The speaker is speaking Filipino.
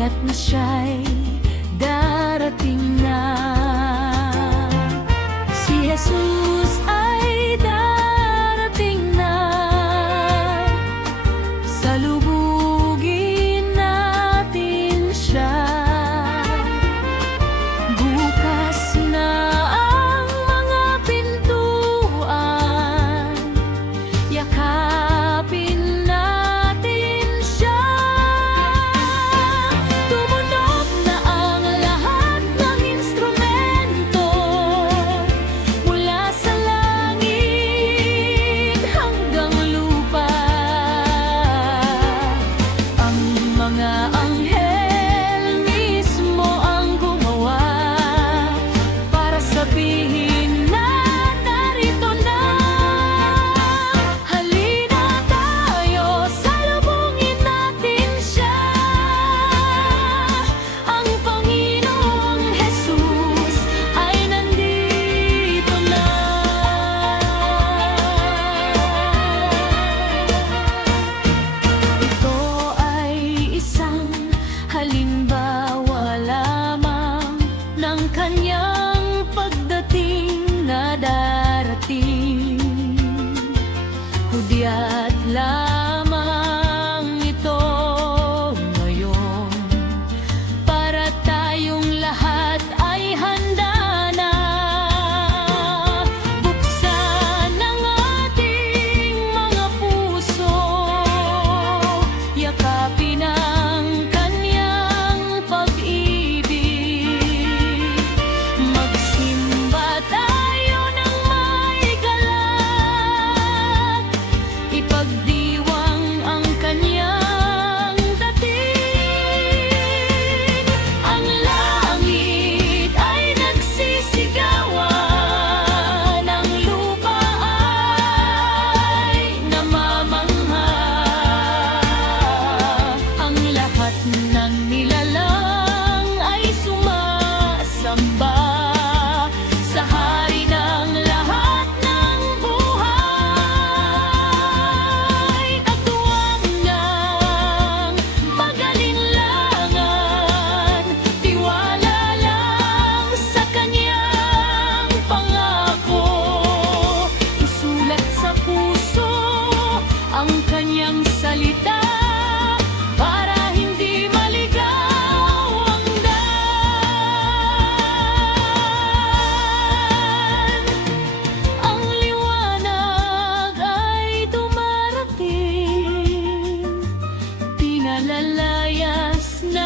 Tiyak na siya'y darating na. Si Jesus ay darating na. Salubugin natin siya. Bukas na ang mga pintuan, yakapin natin siya. Tumunog na ang lahat ng instrumento, mula sa langit hanggang lupa. Ang mga anghel mismo ang gumawa para sabihin na narito na. Halina tayo, salubungin natin siya. Ang Panginoong Jesus ay nandito na. Ito ay isang halimbawa lamang ng kanyang pagdating na darating. Hudyat lamang ito ngayon, para tayong lahat ay handa na. Buksan ang ating mga puso, yakapin ang kanyang pag-ibig. Magsimba tayo ng may galak, ipagdiwang ang kanyang dating. Ang langit ay nagsisigawan, ang lupa ay namamangha. Ang lahat ng nilalang ay sumasamba sa hari ng lahat ng buhay. Katuwang ng pag-alinlangan, tiwala lang sa kanyang pangako. Isulat sa puso ang kanyang salita, para hindi maligaw ang daan. Ang liwanag ay dumarating, pinalalayas na